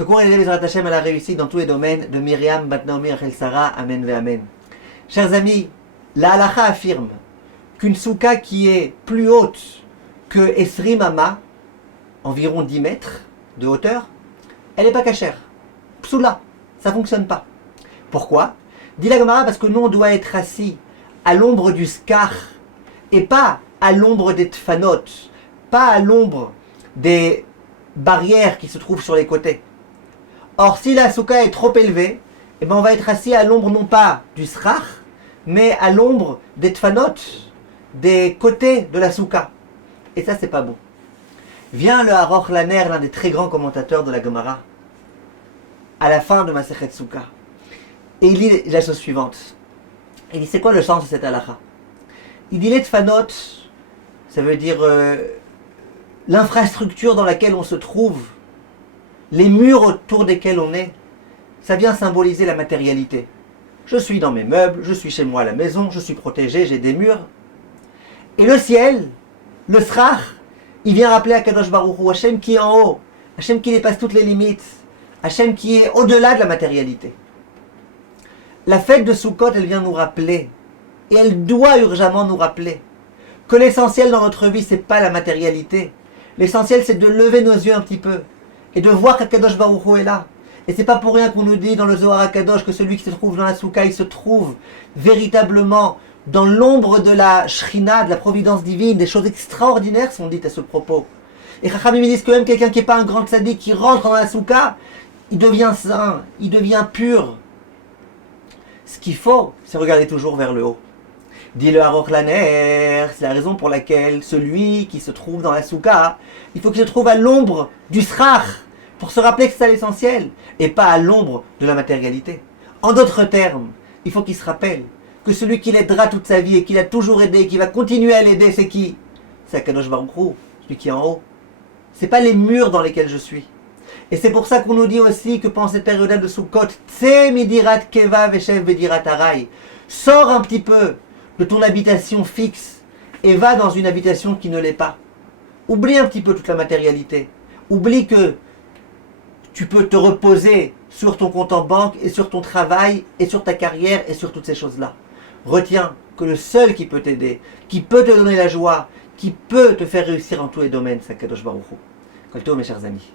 Ce cours est aidé Bezrat Hashem à la réussite dans tous les domaines de Myriam, Bat Naomi, Rachel Sarah, Amen ve Amen. Chers amis, la halakha affirme qu'une souka qui est plus haute que Esrim Ama, environ 10 mètres de hauteur, elle n'est pas cachère. Psoula, ça ne fonctionne pas. Pourquoi? Dit la Gemara, parce que nous on doit être assis à l'ombre du skar et pas à l'ombre des tfanot, pas à l'ombre des barrières qui se trouvent sur les côtés. Or, si la souka est trop élevée, eh ben on va être assis à l'ombre non pas du srach, mais à l'ombre des tfanot, des côtés de la souka. Et ça, c'est pas bon. Vient le Aroch Laner, l'un des très grands commentateurs de la Gemara, à la fin de Masechet Souka. Et il dit la chose suivante. Il dit, c'est quoi le sens de cette halakha? Il dit, les tfanot, ça veut dire l'infrastructure dans laquelle on se trouve, les murs autour desquels on est, ça vient symboliser la matérialité. Je suis dans mes meubles, je suis chez moi à la maison, je suis protégé, j'ai des murs. Et le ciel, le srach, il vient rappeler à Kadosh Baruch Hu, Hachem qui est en haut, Hachem qui dépasse toutes les limites, Hachem qui est au-delà de la matérialité. La fête de Sukkot, elle vient nous rappeler, et elle doit urgemment nous rappeler, que l'essentiel dans notre vie, c'est pas la matérialité. L'essentiel, c'est de lever nos yeux un petit peu, et de voir qu'Akadosh Baruch Hu est là. Et c'est pas pour rien qu'on nous dit dans le Zohar HaKadosh que celui qui se trouve dans la Souka, il se trouve véritablement dans l'ombre de la Shrina, de la providence divine. Des choses extraordinaires sont dites à ce propos. Et Chachamim me disent que même quelqu'un qui n'est pas un grand tzaddik, qui rentre dans la Souka, il devient saint, il devient pur. Ce qu'il faut, c'est regarder toujours vers le haut. Dit le Aroch Laner, c'est la raison pour laquelle celui qui se trouve dans la Souka, il faut qu'il se trouve à l'ombre du srach, pour se rappeler que c'est l'essentiel, et pas à l'ombre de la matérialité. En d'autres termes, il faut qu'il se rappelle que celui qui l'aidera toute sa vie et qui l'a toujours aidé, et qui va continuer à l'aider, c'est qui? C'est Akadosh Baruch Hu, celui qui est en haut. C'est pas les murs dans lesquels je suis. Et c'est pour ça qu'on nous dit aussi que pendant cette période de Sukkot, Tse midirat keva veshev bedirat arai, sors un petit peu de ton habitation fixe et va dans une habitation qui ne l'est pas. Oublie un petit peu toute la matérialité. Oublie que tu peux te reposer sur ton compte en banque et sur ton travail et sur ta carrière et sur toutes ces choses-là. Retiens que le seul qui peut t'aider, qui peut te donner la joie, qui peut te faire réussir en tous les domaines, c'est Kadosh Baruch Hu. Kol tov, mes chers amis.